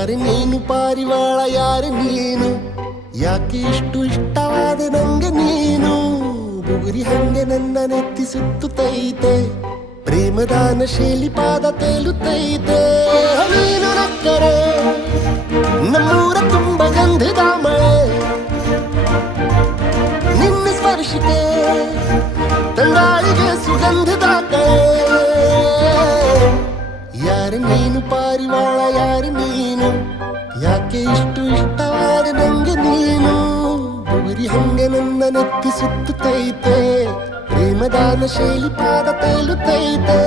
ಯಾರು ನೀನು ಪಾರಿವಾಳ ಯಾರು ನೀನು ಯಾಕೆ ಇಷ್ಟು ಇಷ್ಟವಾದ ನಂಗೆ ನೀನು ಬುಗುರಿ ಹಂಗೆ ನನ್ನ ನೆತ್ತಿ ಸುತ್ತುತ್ತೈತೆ ಪ್ರೇಮದಾನ ಶೈಲಿ ಪಾದ ತೇಲುತ್ತೈತೆ ನೀನು ನಕ್ಕರೆ ನಮ್ಮೂರ ತುಂಬ ಗಂಧದ ಮಳೆ ನಿನ್ನ ಸ್ಪರ್ಶಿಕೆ ತಂಗಾಳಿಗೆ ಸುಗಂಧದ ಕಳೆ ಯಾರು ನೀನು ಪಾರಿವಾಳ ಯಾರು ನೀನು ಯಾಕೆ ಇಷ್ಟು ಇಷ್ಟವಾದ ನಂಗೆ ನೀನು ಬುಗುರಿ ಹಂಗೆ ನನ್ನ ನೆತ್ತಿ ಸುತ್ತುತ್ತೈತೆ ಪ್ರೇಮದಾನ ಶೈಲಿ ಪಾದ ತೇಲುತ್ತೈತೆ